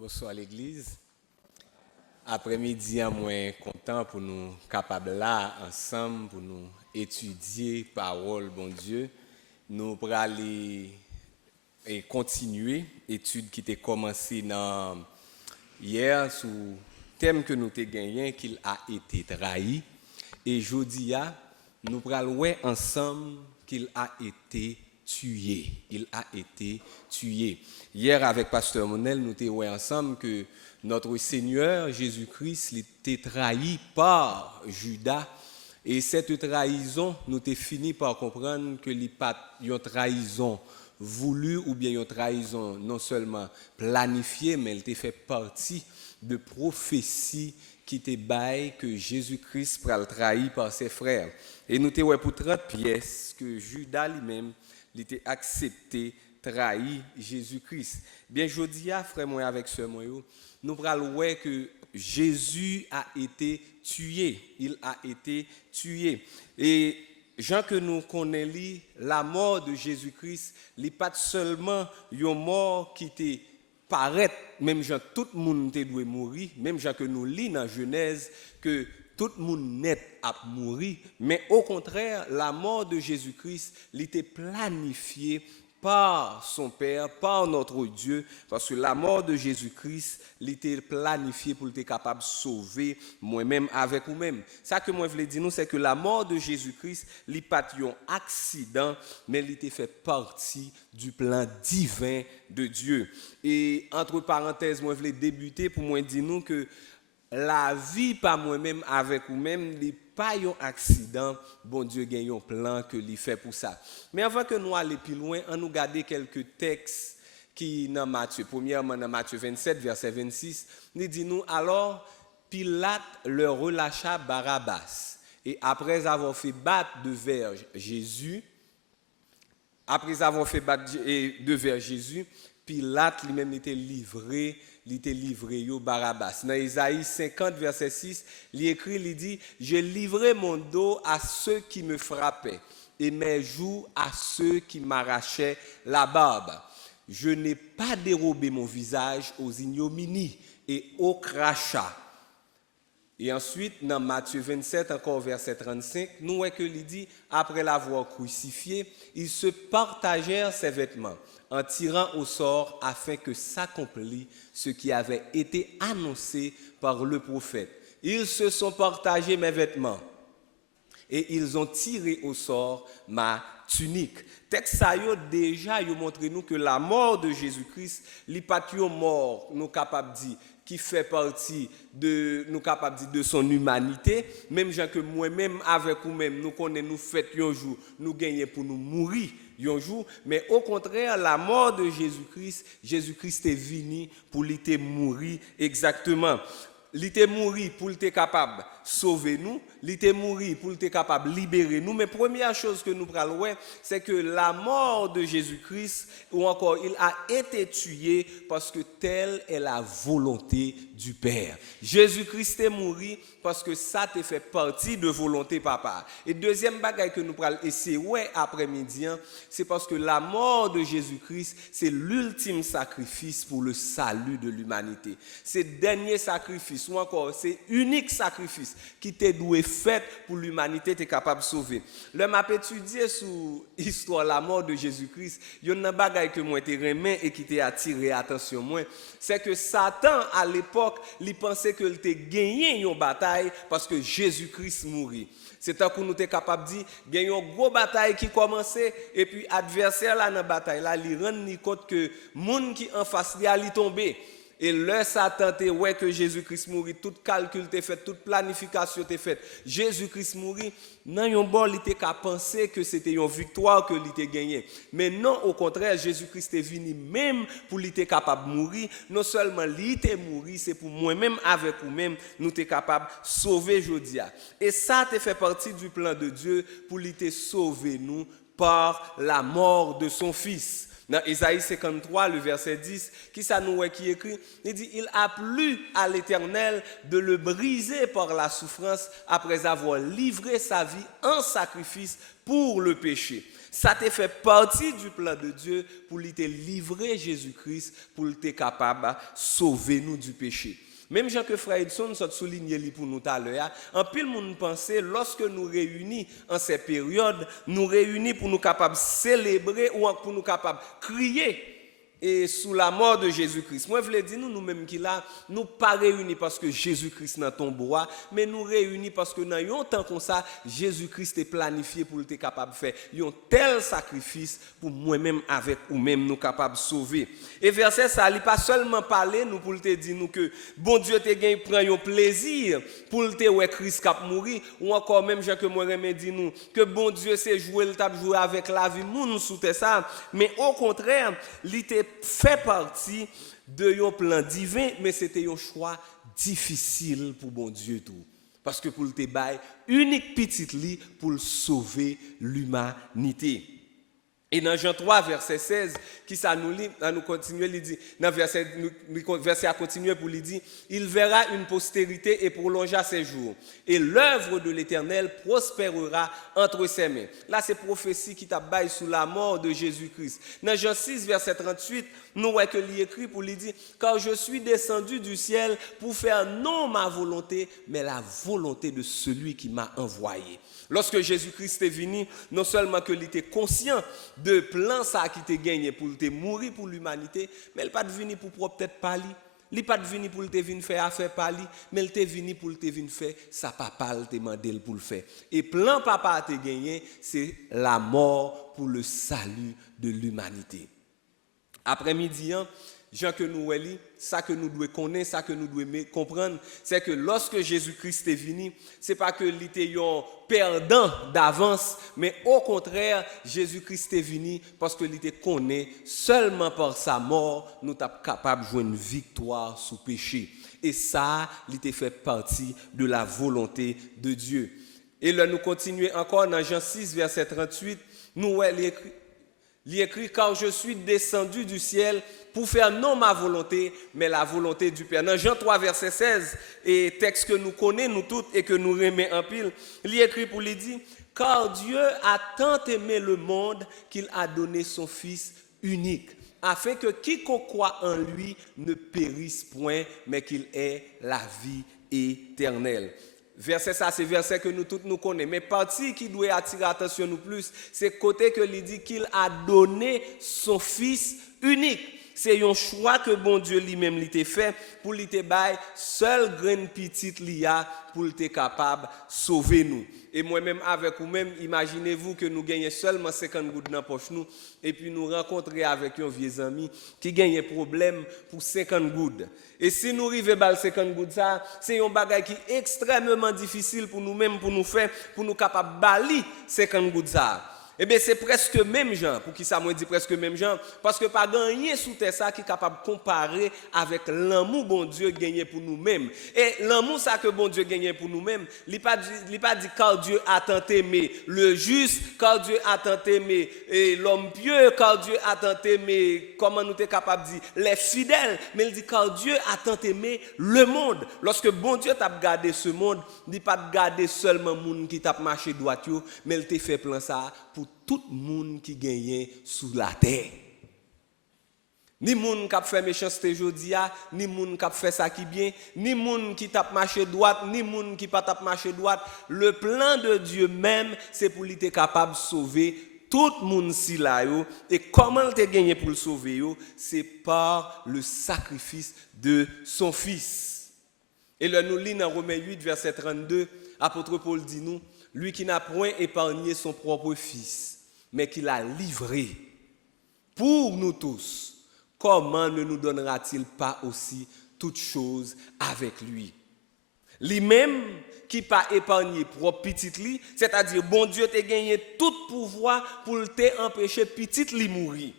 Bonsoir l'église. Après-midi, moi content pour nous capables là ensemble pour nous étudier parole bon Dieu. Nous pour aller et continuer étude qui était commencée dans hier sous thème que nous avons gagné qu'il a été trahi et jeudi nous allons voir ensemble qu'il a été tué. Il a été tué. Hier, avec Pasteur Monel, nous avons vu ensemble que notre Seigneur Jésus-Christ était trahi par Judas. Et cette trahison, nous avons fini par comprendre que n'est pas une trahison voulue ou bien une trahison non seulement planifiée, mais elle était fait partie de prophéties qui te baille que Jésus-Christ pral trahi par ses frères. Et nous avons pour 30 pièces que Judas lui-même était accepté, trahi Jésus-Christ. Bien, je dis à frère moi avec ce moi, nous allons voir que Jésus a été tué. Il a été tué. Et Jean que nous connaissons, la mort de Jésus-Christ, n'est pas seulement une mort qui était paraître, même Jean tout le monde doit mourir, même Jean que nous lisons dans Genèse que tout le monde net a mourir, mais au contraire, la mort de Jésus-Christ était planifiée par son Père, par notre Dieu, parce que la mort de Jésus-Christ était planifiée pour être capable de sauver moi-même avec vous-même. Ça que moi je voulais dire nous, c'est que la mort de Jésus-Christ n'est pas un accident, mais elle était fait partie du plan divin de Dieu. Et entre parenthèses, moi je voulais débuter pour moi dire nous que la vie par moi-même avec vous-même n'est pas un accident. Bon Dieu gagne un plan que lui fait pour ça. Mais avant que nous allions plus loin, on nous garder quelques textes qui dans Matthieu. Premièrement dans Matthieu 27 verset 26, nous dit nous alors Pilate leur relâcha Barabbas et après avoir fait battre devers Jésus, Pilate lui-même était livré Barabbas. Dans Isaïe 50, verset 6, il écrit, il dit, je livrai mon dos à ceux qui me frappaient et mes joues à ceux qui m'arrachaient la barbe. Je n'ai pas dérobé mon visage aux ignominies et aux crachats. Et ensuite, dans Matthieu 27, encore verset 35, nous voyons que il dit, après l'avoir crucifié, ils se partagèrent ses vêtements en tirant au sort afin que s'accomplisse ce qui avait été annoncé par le prophète. Ils se sont partagés mes vêtements et ils ont tiré au sort ma tunique. Texte ça yo déjà yo montre nous que la mort de Jésus-Christ, li pas une mort nous capable dire qui fait partie de nous capable dire de son humanité, même gens que moi-même avec vous-même nous connaît nous fait un jour nous gagner pour nous mourir un jour, mais au contraire la mort de Jésus-Christ est venu pour lui mourir exactement. Il était mort pour être capable de sauver nous, il était mort pour être capable de libérer nous. Mais première chose que nous prenons, c'est que la mort de Jésus-Christ, ou encore il a été tué parce que telle est la volonté du Père. Jésus-Christ est mort parce que ça te fait partie de volonté papa. Et deuxième bagaille que nous prenons essayer après-midi, c'est parce que la mort de Jésus-Christ, c'est l'ultime sacrifice pour le salut de l'humanité. C'est le dernier sacrifice, ou encore c'est unique sacrifice qui t'est doué fait pour l'humanité t'es capable de sauver. Le m'a étudié sur l'histoire de la mort de Jésus-Christ, il y a une bagaille que moi t'ai remis et qui t'ai attiré attention moi, c'est que Satan à l'époque, il pensait que il t'ait gagné une bataille parce que Jésus-Christ mourit. C'est tant que nous sommes capables de dire, il y a une grosse bataille qui commençait, et puis l'adversaire là dans la bataille, là, il rend compte que le monde qui en face, il est tombé. Et le Satan te ouais que Jésus-Christ mourit, tout calcul t'est fait, toute planification t'est faite. Jésus-Christ mourit, non yon bon il était qu'à penser que c'était une victoire que il était gagné. Mais non, au contraire, Jésus-Christ est venu même pour il était capable de mourir. Non seulement il était mourir, c'est pour moi-même avec vous-même nous t'es capable de sauver Jodia. Et ça te fait partie du plan de Dieu pour il était sauver nous par la mort de son fils. Dans Isaïe 53, le verset 10, qui ça nous qui écrit, il dit, il a plu à l'Éternel de le briser par la souffrance après avoir livré sa vie en sacrifice pour le péché. Ça te fait partie du plan de Dieu pour lui te livrer Jésus-Christ, pour lui te capable de sauver nous du péché. Même Jean que Frère Edson s'est souligné pour nous tout à l'heure, en pile monde pensait lorsque nous réunis en ces périodes, nous réunis pour nous capables de célébrer ou pour nous capables de crier et sous la mort de Jésus-Christ. Moi, je voulais dire, nous-mêmes qui là, nous pas réunis parce que Jésus-Christ n'a ton bois, mais nous réunis parce que dans un temps comme ça, Jésus-Christ est planifié pour être capable de faire un tel sacrifice pour moi-même avec ou même nous capables de sauver. Et verset ça, il pas seulement parler nous pour te dire nous que bon Dieu te gagne prend un plaisir pour te ouais Christ cap mourir ou encore même Jean que moi remet dit nous que bon Dieu c'est jouer le tap jouer avec la vie moun sous ça, mais au contraire, il te fait partie de un plan divin, mais c'était un choix difficile pour bon Dieu tout. Parce que pour le bail unique petite li pour sauver l'humanité. Et dans Jean 3, verset 16, qui ça nous lit, nous continuer, il dit, dans verset à continuer pour lui dire, il verra une postérité et prolongera ses jours. Et l'œuvre de l'Éternel prospérera entre ses mains. Là, c'est prophétie qui t'a baillé sous la mort de Jésus-Christ. Dans Jean 6, verset 38, nous voyons que il écrit pour lui dire, car je suis descendu du ciel pour faire non ma volonté, mais la volonté de celui qui m'a envoyé. Lorsque Jésus-Christ est venu, non seulement que il était conscient de plan ça qui était gagné pour te mourir pour l'humanité, mais il n'est pas venu pour peut-être parler. Il n'est pas venu pour te venir faire affaire parler, mais il est venu pour te venir faire ça papa te demandé pour le faire. Et plan papa a gagné, c'est la mort pour le salut de l'humanité. Après-midi, Jean que nous voyons, ça que nous devons connaître, ça que nous devons comprendre, c'est que lorsque Jésus-Christ est venu, c'est pas que il était un perdant d'avance, mais au contraire, Jésus-Christ est venu parce que il était connaît seulement par sa mort, nous sommes capables de jouer une victoire sous péché. Et ça, il était fait partie de la volonté de Dieu. Et là, nous continuons encore dans Jean 6, verset 38, nous voyons il écrit, car je suis descendu du ciel pour faire non ma volonté, mais la volonté du Père. Dans Jean 3, verset 16, et texte que nous connaissons, nous tous, et que nous remet en pile, il écrit pour lui dire, car Dieu a tant aimé le monde qu'il a donné son Fils unique, afin que quiconque croit en lui ne périsse point, mais qu'il ait la vie éternelle. Verset ça, c'est verset que nous tous nous connaissons. Mais partie qui doit attirer l'attention nous plus, c'est côté que il dit qu'il a donné son Fils unique. C'est un choix que bon Dieu lui-même l'a fait pour lui te bail seul grain petite lia pour être capable de sauver nous. Et moi-même avec vous-même, imaginez-vous que nous gagnons seulement 50 gouttes dans la poche nous et puis nous rencontrer avec un vieux ami qui gagne un problème pour 50 gouttes. Et si nous arrivons à 50 gouttes ça, c'est un bagage qui est extrêmement difficile pour nous-mêmes pour nous faire pour nous capables bali 50 gouttes ça. Eh bien, c'est presque même genre. Pour qui ça me dit presque même genre? Parce que pas gagner sous terre ça qui est capable de comparer avec l'amour bon Dieu gagné pour nous-mêmes. Et l'amour ça que bon Dieu gagné pour nous-mêmes, il pas dit car Dieu a tant aimé le juste, car Dieu a tant aimé l'homme pieux, car Dieu a tant aimé, comment nous sommes capables de dire, les fidèles. Mais il dit car Dieu a tant aimé le monde. Lorsque bon Dieu t'a gardé ce monde, il dit pas garder seulement le monde qui t'a marché droit, mais il t'a fait plan ça pour tout le monde qui gagne sous la terre. Ni monde qui a fait méchanceté aujourd'hui, ni monde qui a fait ça qui bien, ni monde qui tape marché droite, ni monde qui pas tape marché droite. Le plan de Dieu même, c'est pour lui être capable de sauver tout le monde si là yo. Et comment il t'a gagné pour le sauver yo, c'est par le sacrifice de son Fils. Et là nous lisons dans Romains 8 verset 32, apôtre Paul dit nous, lui qui n'a point épargné son propre Fils, mais qui l'a livré pour nous tous, comment ne nous donnera-t-il pas aussi toutes choses avec lui? Lui-même qui pas épargné propre petite li, c'est-à-dire bon Dieu t'a gagné tout pouvoir pour te empêcher petite li mourir.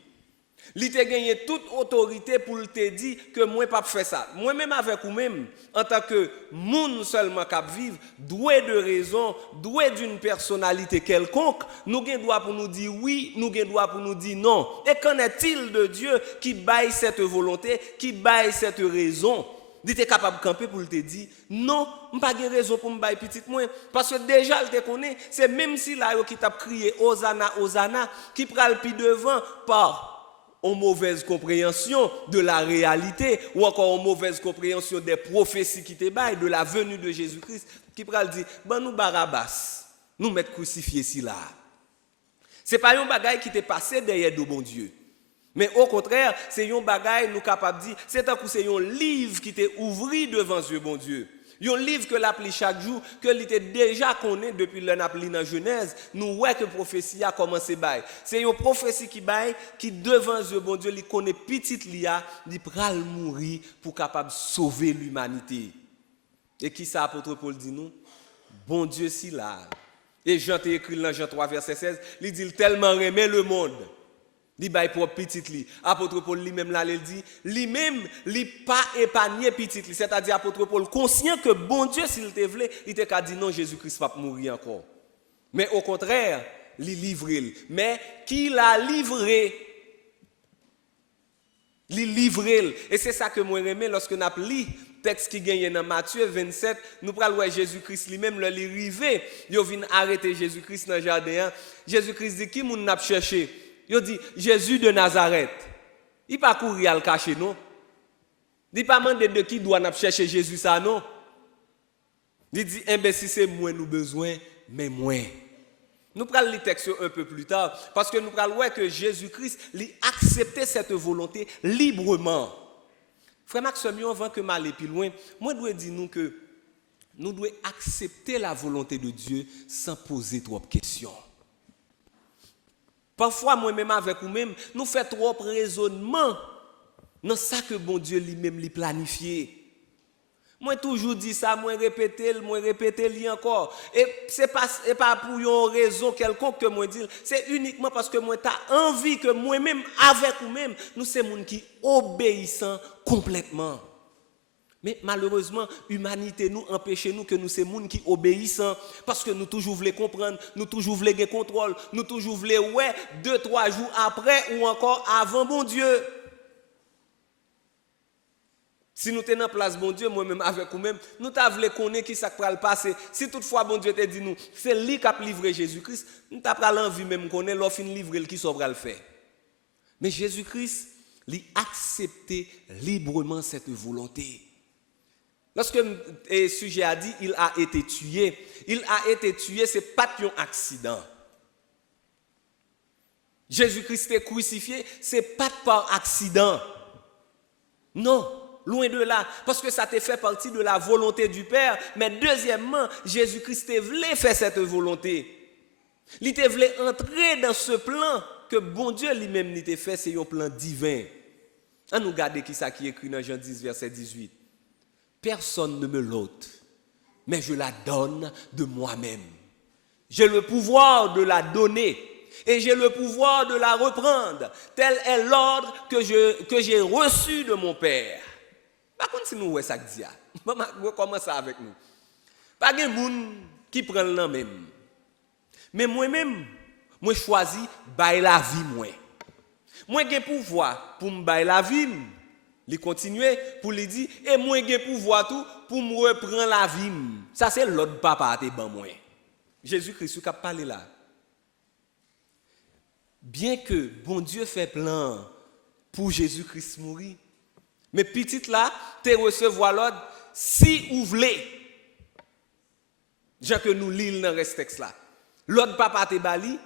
Il t'a gagné toute autorité pour te dire que moi pas faire ça. Moi-même avec vous-même, en tant que monde seulement qui vivre, doué de raison, doué d'une personnalité quelconque, nous avons droit pour nous dire oui, nous avons droit pour nous dire non. Et qu'en est-il de Dieu qui baille cette volonté, qui baille cette raison? Il était capable de camper pour te dire non, je n'ai pas de raison pour me bailler petite moi parce que déjà il te connaît, c'est même si là qui t'a crié Hosanna Hosanna qui prend le pied devant par une mauvaise compréhension de la réalité ou encore une mauvaise compréhension des prophéties qui te baillent de la venue de Jésus-Christ qui prend le dire ben nous Barabbas, nous mettre crucifié ici là. C'est pas un bagage qui t'est passé derrière de bon Dieu. Mais au contraire, c'est un bagage nous capable de dire, c'est un livre qui t'est ouvert devant Dieu, bon Dieu. Un livre que l'appli chaque jour, que l'était déjà connu depuis l'appli dans Genèse, nous voyons que la prophétie a commencé bail. C'est une prophétie qui bail, qui devant Dieu, bon Dieu, il connaît petite lia, il pral mourir pour capable sauver l'humanité. Et qui ça apôtre Paul dit nous? Bon Dieu si là. Et Jean t'a écrit dans Jean 3 verset 16, il dit tellement aimé le monde. Il bail pour petite li. Apôtre Paul lui-même là il dit lui-même li pas épargné petite li, c'est-à-dire apôtre Paul conscient que bon Dieu s'il te voulait, il te qu'a dit non Jésus-Christ va pas mourir encore. Mais au contraire, li livré. Mais qui l'a livré? Li livré. Et c'est ça que moi aimé lorsque n'a li texte qui gagne dans Matthieu 27, nous pral voir Jésus-Christ lui-même le rivé, yo vinn arrêter Jésus-Christ dans jardin. Jésus-Christ dit qui moun n'a cherché? Il dit Jésus de Nazareth. Il pas courir à le cacher non. Il pas demander de qui doit chercher Jésus ça non. Il dit si c'est moi nous besoin mais moi. Nous prenons le texte un peu plus tard parce que nous prenons voir que Jésus-Christ a accepté cette volonté librement. Frère Maxime, avant que m'aller plus loin, moi je dois dire nous que nous devons accepter la volonté de Dieu sans poser trop de questions. Parfois, moi-même avec vous-même, nous faisons trop de raisonnement dans ça que bon Dieu lui-même lui planifié. Moi toujours dit ça, moi répéter encore. Et c'est pas pour une raison quelconque que moi dis, c'est uniquement parce que moi t'as envie que moi-même avec vous-même, nous c'est monde qui obéissant complètement. Mais malheureusement, l'humanité nous empêche nous que nous c'est monde qui obéissant parce que nous toujours voulons comprendre, nous toujours voulons gagner contrôle, nous toujours voulons 2-3 jours après ou encore avant bon Dieu. Si nous sommes en place, bon Dieu, moi-même avec vous-même, nous voulons connaître qui ça va le passer. Si toutefois, bon Dieu te dit nous, c'est lui qui a livré Jésus-Christ, nous avons l'envie même de connaître l'offre livré qui saura le faire. Mais Jésus-Christ, il a accepté librement cette volonté. Lorsque le sujet a dit, il a été tué, ce n'est pas un accident. Jésus-Christ est crucifié, ce n'est pas par accident. Non. Loin de là, parce que ça te fait partie de la volonté du Père. Mais deuxièmement, Jésus-Christ voulait faire cette volonté. Il voulait entrer dans ce plan que bon Dieu lui-même t'a fait, c'est un plan divin. On nous regarde qui ça qui est écrit dans Jean 10, verset 18. Personne ne me l'ôte, mais je la donne de moi-même. J'ai le pouvoir de la donner et j'ai le pouvoir de la reprendre. Tel est l'ordre que j'ai reçu de mon Père. Par contre, si nous voyons ça que dit, on commence avec nous. Pas de monde qui prend le nom même. Mais moi-même, moi choisis bailler la vie moi. Moi j'ai pouvoir pour me bailler la vie, lui continuer pour lui dire et moi j'ai pouvoir tout pour me reprendre la vie. Ça c'est l'autre papa te ban moi. Jésus-Christ qui a parlé là. Bien que bon Dieu fait plan pour Jésus-Christ mourir, mais petite là, te recevoir l'ordre si vous voulez. Jean que nous lisons dans ce texte là. L'autre papa te bali,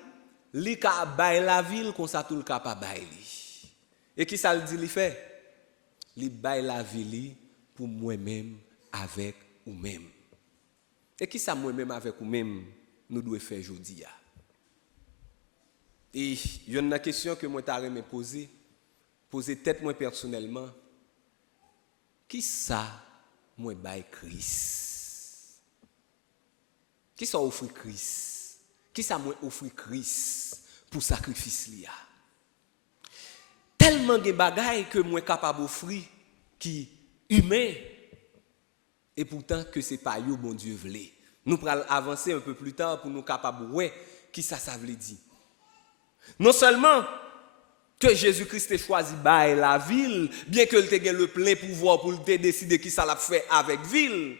li ka bay la ville comme ça tout le capable bay li. Et qui ça le dit li fait? Li bay la ville pour moi-même avec ou même. Et qui ça moi-même avec ou même nous devons faire aujourd'hui? Et il y a une question que moi t'arrête me poser tête moi personnellement. Qui ça moi bail Christ? Qui ça offre Christ? Qui ça moi offre Christ pour sacrifice li a? Tellement de bagailles que moi capable offrir qui humain et pourtant que c'est pas yo bon Dieu voulait. Nous allons avancer un peu plus tard pour nous capable qui ça veut dire. Non seulement que Jésus-Christ ait choisi bail la ville, bien que il ait le plein pouvoir pour te décider qui ça l'a fait avec ville.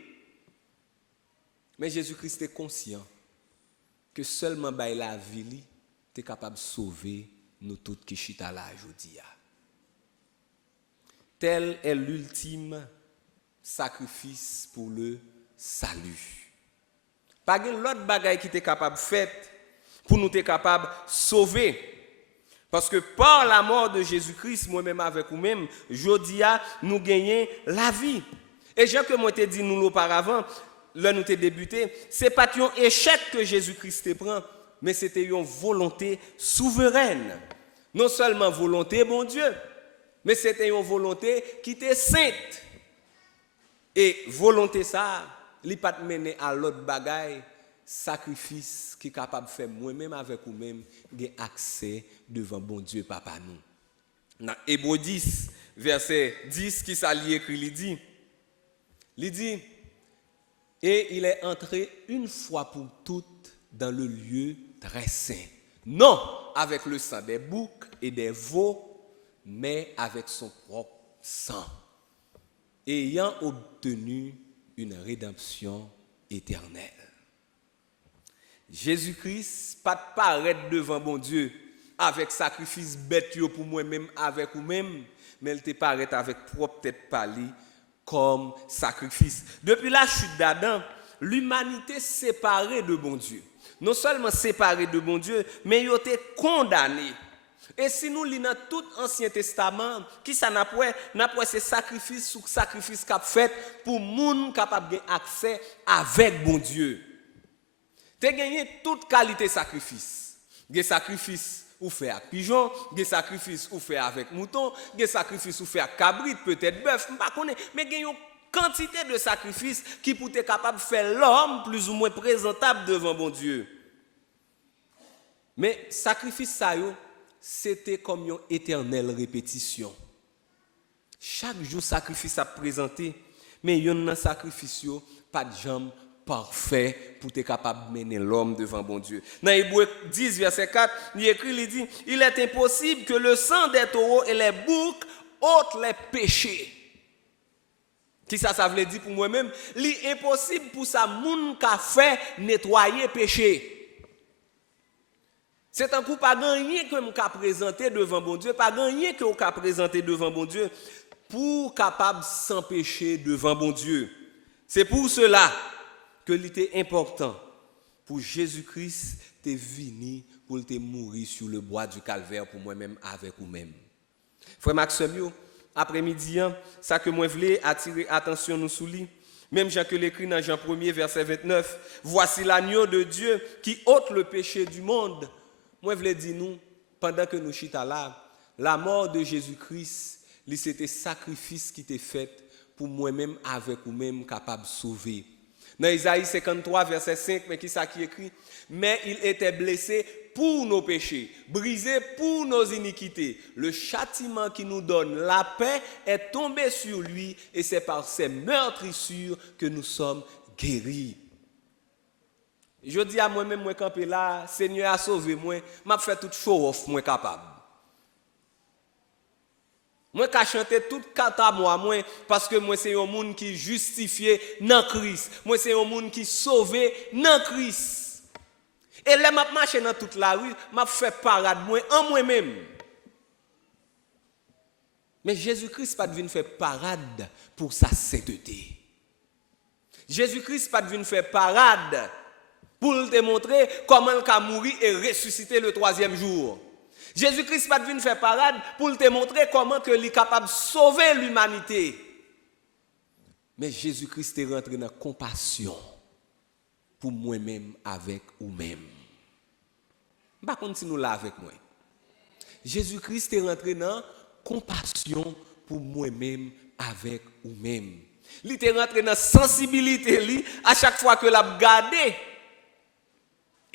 Mais Jésus-Christ est conscient que seulement bail la ville est capable de sauver nous toutes qui chita là aujourd'hui. Tel est l'ultime sacrifice pour le salut. Pas de l'autre bagaille qui est capable de faire pour nous être capable de sauver. Parce que par la mort de Jésus-Christ, moi-même avec vous-même, jodia nous gagnons la vie. Et Jean que moi t'ai dit nous auparavant, là nous t'ai débuté, c'est pas un échec que Jésus-Christ te prend, mais c'était une volonté souveraine. Non seulement volonté, bon Dieu, mais c'était une volonté qui était sainte. Et volonté ça, li pas mener à l'autre bagaille, sacrifice qui est capable de faire moi-même avec vous-même, j'ai accès devant bon Dieu papa nous. Dans Hébreux 10 verset 10 qui s'allie écrit il dit et il est entré une fois pour toutes dans le lieu très saint, non avec le sang des boucs et des veaux, mais avec son propre sang, ayant obtenu une rédemption éternelle. Jésus-Christ pas de paraître devant bon Dieu avec sacrifice bête pour moi-même avec vous-même, mais il te paraît avec propre tête pali comme sacrifice. Depuis la chute d'Adam, l'humanité séparée de bon Dieu. Non seulement séparée de bon Dieu, mais il a été condamné. Et si nous lisons tout l'Ancien Testament, qui ça n'a pas ces sacrifices sous sacrifice qu'a fait pour moun capable d'avoir accès avec bon Dieu. Tu as gagné toute qualité sacrifice. Des sacrifices ou fait avec pigeon, des sacrifices ou fait avec mouton, des sacrifices ou fait avec cabrit, peut-être bœuf, je ne sais pas, mais il y a une quantité de sacrifices qui pour être capable de faire l'homme plus ou moins présentable devant bon Dieu. Mais sacrifice ça c'était comme une éternelle répétition. Chaque jour sacrifice a présenté, mais il y a un sacrifice pas de jambe parfait pour être capable de mener l'homme devant bon Dieu. Dans Hébreux 10 verset 4, il dit il est impossible que le sang des taureaux et les boucs ôtent les péchés. Qui ça veut dire pour moi-même? Il est impossible pour ça moun ka fait nettoyer péché. C'est un coup pas gagné que m'ka présenter devant bon Dieu, pas gagné que m'ka présenter devant bon Dieu pour capable s'empêcher devant bon Dieu. C'est pour cela que il était important pour Jésus-Christ te venir pour te mourir sur le bois du calvaire pour moi-même avec vous-même. Frère Maxime, après-midi, ça que moi voulais attirer attention nous sous lui. Même Jean que l'écrit dans Jean 1er verset 29, voici l'agneau de Dieu qui ôte le péché du monde. Moi voulais dire nous pendant que nous chita là, la mort de Jésus-Christ, c'était sacrifice qui était fait pour moi-même avec vous-même capable de sauver. Dans Isaïe 53 verset 5, mais qui ça qui écrit? Mais il était blessé pour nos péchés, brisé pour nos iniquités. Le châtiment qui nous donne la paix est tombé sur lui et c'est par ses meurtrissures que nous sommes guéris. Je dis à moi-même, moi camper là, Seigneur a sauvé moi, m'a fait tout show off moi capable. Moi qui chanter tout kata moi parce que moi c'est un monde qui justifié dans Christ. Moi c'est un monde qui sauvé dans Christ. Et là m'a marché dans toute la rue, m'a fait parade moi en moi-même. Mais Jésus-Christ pas venu faire parade pour sa sainteté. Jésus-Christ pas venu faire parade pour te montrer comment il a mouru et ressuscité le troisième jour. Jésus-Christ pas venu faire parade pour te montrer comment il est capable de sauver l'humanité. Mais Jésus-Christ est rentré dans la compassion pour moi-même avec vous-même. Je ne vais pas continuer là avec moi. Jésus-Christ est rentré dans la compassion pour moi-même avec vous-même. Il est rentré dans la sensibilité à chaque fois que l'a regardé.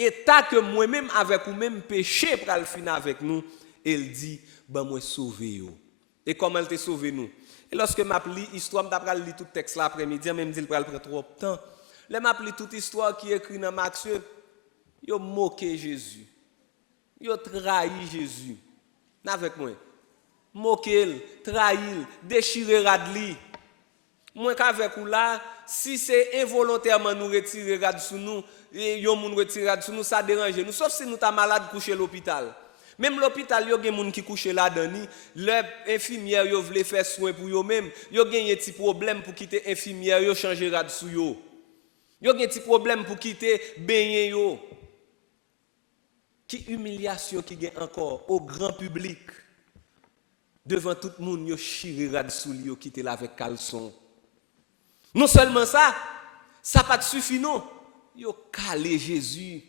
État que moi-même avec vous-même péché pour le finir avec nous, il dit ben moi sauver yo. Et comment il t'a sauvé nous? Et lorsque m'a lis histoire m'a lire tout texte là après-midi, même dit il prend trop de temps. Là m'a lis toute histoire qui est écrit dans Matthieu, yo moqué Jésus. Yo trahi Jésus. avec moi. Moquer, trahir, déchirer radli. Moi qu'avec ou là, si c'est involontairement nous retirer rad sous nous, et yon moun retirer rad sous nous, ça dérange nous. Sauf si nous ta malade couché à l'hôpital. Même l'hôpital, yo gen moun qui couché là dedans, l'infirmière yo vle faire soin pour yo même, yo gen un petit problème pour quitter infirmière yo changer rad sous yo. Yo gen un petit problème pour quitter baigner yo. Qui humiliation qui gen encore au grand public. Devant tout le monde, yo chire rad sous li yo quitter là avec caleçon. Non seulement ça, ça pas suffit non. Yo calé Jésus.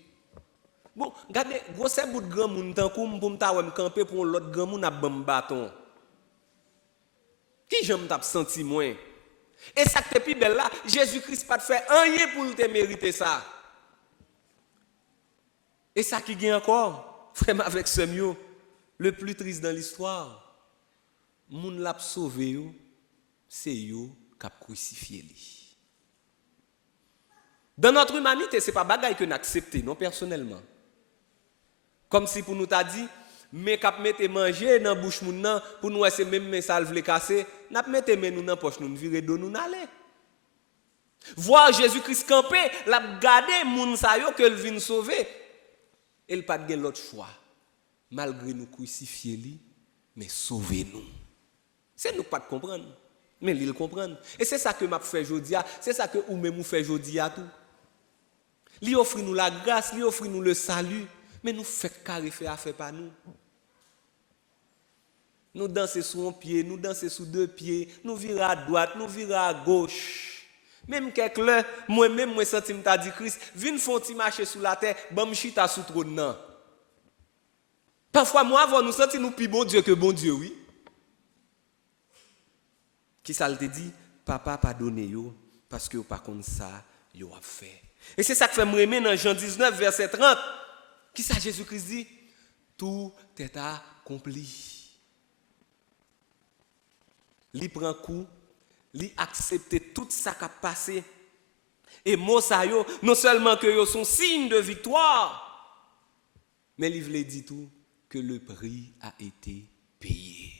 Bon, regardez, gros c'est bout de grand monde tant comme pour m'ta wèm camper pour l'autre grand monde a bam bâton. Qui j'aime t'a senti moins. Et ça que plus belle là, Jésus-Christ pas fait rien pour te mériter ça. Et ça qui gagne encore, frère avec ce mieux, le plus triste dans l'histoire. Moun l'a sauvé yo, c'est yo qui a crucifié lui. Dans notre humanité, c'est pas bagaille que nous acceptons, non personnellement. Comme si pour nous t'a dit, mais cap mette manger dans bouche moun nan pour nous essayer même mais ça vle casser, n'a mette men nous dans poche nous virer do nous aller. Voir Jésus-Christ camper, l'a garder moun sa yo que il vient sauver. Il pas de l'autre choix. Malgré nous crucifier lui, mais sauver nous. C'est nous pas de comprendre, mais il comprendre. Et c'est ça que m'a fait jodi a, c'est ça que ou même ou fait jodi a tout. Li offre nous la grâce, li offre nous le salut, mais nous fait carré fait affaire pas nous. Nous danser sur un pied, nous danser sur deux pieds, nous virer à droite, nous virer à gauche. Même quelqu'un, moi-même, moi senti m'ta dit Christ, vinn font ti marcher sur la terre, bam chita sous trône nan. Parfois moi avant nous senti nous plus bon Dieu que bon Dieu, oui. Qui ça te dit, papa pardonne yo parce que pas comme ça yo a fait. Et c'est ça que fait me remettre dans Jean 19 verset 30. Qui ça Jésus-Christ dit, tout est accompli. Li prend coup, li accepte tout ça qui a passé. Et mot ça yo, non seulement que yo sont signe de victoire, mais il veut dire tout que le prix a été payé.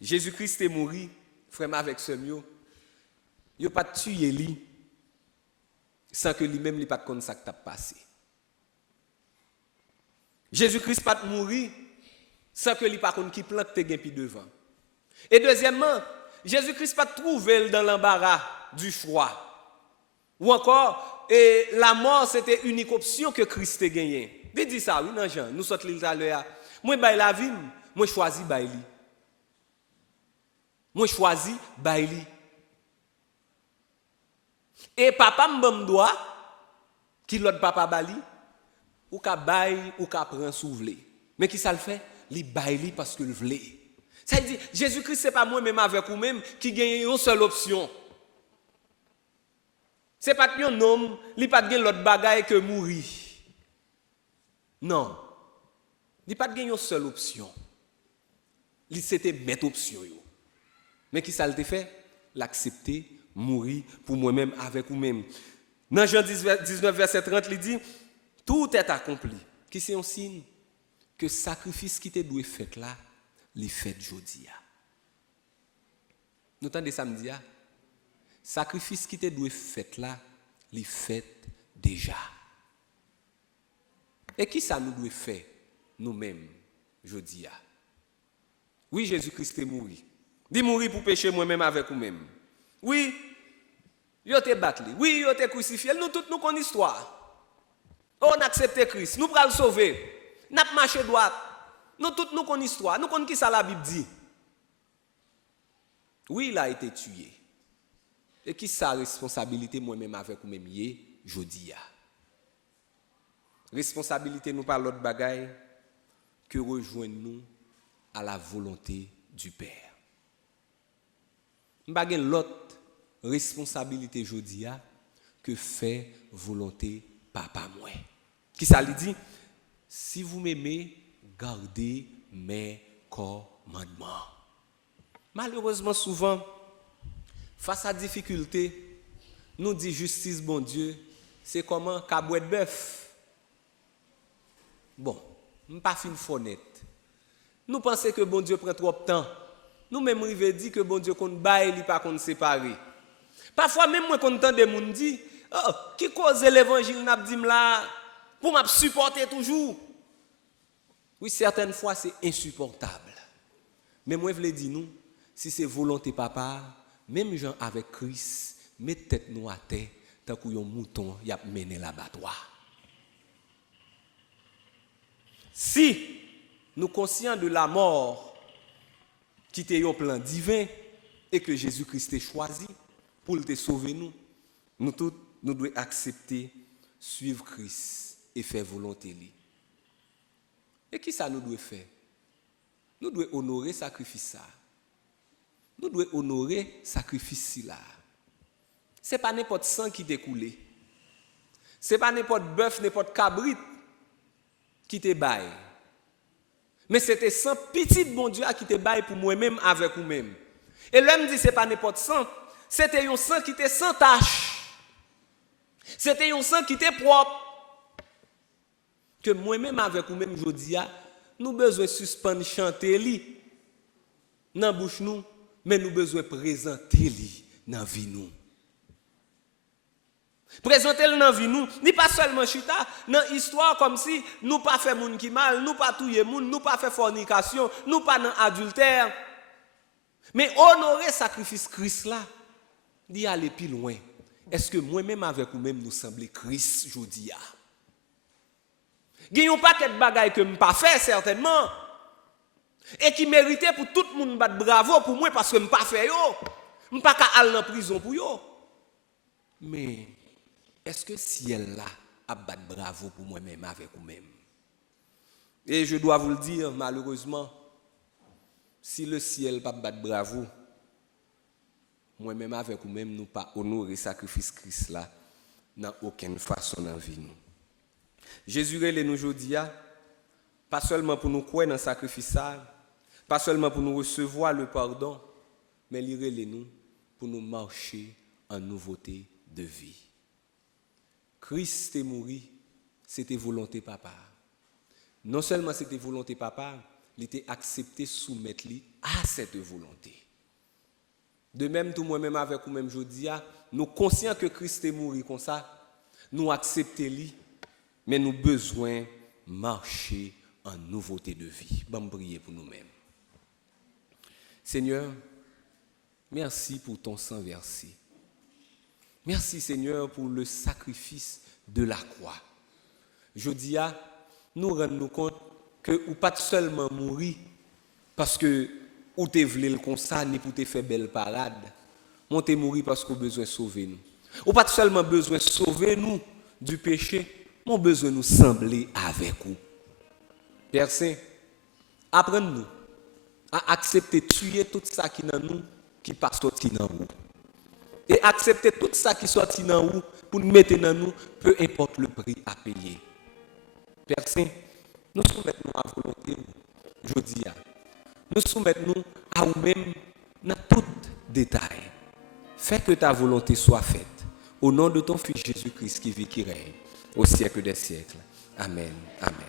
Jésus-Christ est mort, frère avec ce mieux. Il n'a pas tué lui sans que lui-même n'ait pas de ça qui a passé. Jésus-Christ pas mourir sans que lui pas qui plante te gain pi devant. Et deuxièmement, Jésus-Christ pas trouvé dans l'embarras du choix. Ou encore et la mort c'était unique option que Christ a gagné. Il dit ça oui non Jean, nous sortons tout à l'heure. Moi bail la vie, moi choisi bail li. Moi choisi bail li. Et papa m'bam doit qui l'autre papa bali ou ka bail ou ka prend souvlé. Mais qui ça le fait? Li bail li parce que le vle. Ça dit Jésus-Christ c'est pas moi même avec ou même qui gagne une seule option. C'est pas un homme, li pas gagne l'autre bagaille que mourir. Non. Li pas gagne une seule option. Li c'était mettre option yo. Mais qui ça le fait? L'accepter, mourir pour moi-même avec ou même. Dans Jean 19 verset 30 il dit tout est accompli. Qui c'est un signe que sacrifice qui te doit fait là, li fait jodi a. Nous tendez samedi a. Sacrifice qui te doit fait là, li fait déjà. Et qui ça nous doit faire nous-mêmes jodi a? Oui, Jésus-Christ est mort. Dit mourir pour pécher moi-même avec vous-même. Oui, yo te battu. Oui, yo te crucifié. Nous tous nous connaissons l'histoire. On accepte Christ, nous pral sauver. N'a pas marché droit. Nous tous nous connaissons l'histoire. Nous connaissons qui ça la Bible dit. Oui, il a été tué. Et qui sa responsabilité moi-même avec vous-même yé jodi a. Responsabilité nous par l'autre bagaille que rejoindre nous à la volonté du Père. M'pa gen l'autre responsabilité jodi a que fait volonté papa moi. Qui ça lui dit? Si vous m'aimez, gardez mes commandements. Malheureusement souvent face à difficulté, nous dit justice bon Dieu, c'est comment cabouet de bœuf. Bon, m'pa fin fonnette. Nous pensons que bon Dieu prend trop de temps. Nous-mêmes, on dit que bon Dieu compte bailler, il pas compte séparer. Parfois, même moi, quand on entend des gens dire, oh, qui cause l'évangile, n'a dit là, pour me supporter toujours. Oui, certaines fois, c'est insupportable. Mais moi, je veux dire, nous, si c'est volonté papa, même gens avec Christ, mettez tête nous à terre, tant qu'on y a un mouton, il a mené l'abattoir. Si nous sommes conscients de la mort qui était un plan divin et que Jésus-Christ a choisi pour te sauver nous tous, nous devons accepter, suivre Christ et faire volonté. Et qui ça nous doit faire? Nous devons honorer le sacrifice. Nous devons honorer le sacrifice. Ce n'est pas n'importe sang qui t'est coulé. Ce n'est pas n'importe bœuf, n'importe cabrit qui te baille. Mais c'était sang petit bon Dieu qui te baille pour moi-même avec vous-même. Et l'homme dit c'est pas n'importe sang, c'était un sang qui était sans tache. C'était un sang qui était propre. Que moi-même avec vous-même je dis nous besoin suspendre chanter li dans bouche nous, mais nous besoin présenter li dans vie nous. Présenter le dans vie nous, ni pas seulement chita, dans histoire comme si nous pas fait moun qui mal, nous pas touyer moun, nous pas fait fornication, nous pas dans adultère. Mais honorer sacrifice Christ là, d'y aller plus loin. Est-ce que moi-même avec vous-même nous semblons Christ jodi a? Gagnons pas quelque bagaille que me pas fait certainement. Et qui méritait pour tout le monde battre bravo pour moi parce que me pas fait yo. Me pas ka aller en prison pour yo. Mais est-ce que ciel là a battre bravo pour moi-même avec vous-même? Et je dois vous le dire malheureusement, si le ciel pas battre bravo, moi-même avec vous-même nous pas honorer sacrifice Christ là dans aucune façon dans vie nous. Jésus relève nous aujourd'hui, pas seulement pour nous croire dans le sacrifice, pas seulement pour nous recevoir le pardon, mais il relève nous pour nous marcher en nouveauté de vie. Christ est mort, c'était volonté papa. Non seulement c'était volonté papa, il était accepté soumettre à cette volonté. De même, tout moi-même avec vous-même, je dis, nous conscients que Christ est mort comme ça, nous acceptons lui, mais nous avons besoin de marcher en nouveauté de vie. Bon, prier pour nous-mêmes. Seigneur, merci pour ton sang versé. Merci Seigneur pour le sacrifice de la croix. Je dis à nous rendre compte que ou pas seulement mourir parce que ou te voulez le comme ça ni pour te faire belle parade. On te mourir parce qu'on besoin sauver nous. Ou pas seulement besoin sauver nous du péché, mais besoin nous sembler avec vous. Père Saint, apprenez-nous à accepter tuer tout ça qui dans nous qui pas sorti dans nous. Et accepter tout ça qui sorti dans nous pour nous mettre dans nous, peu importe le prix à payer. Père Saint, nous soumettons à volonté, je dis, nous soumettons à vous-même dans tout détail. Fais que ta volonté soit faite. Au nom de ton Fils Jésus-Christ qui vit, qui règne, au siècle des siècles. Amen. Amen.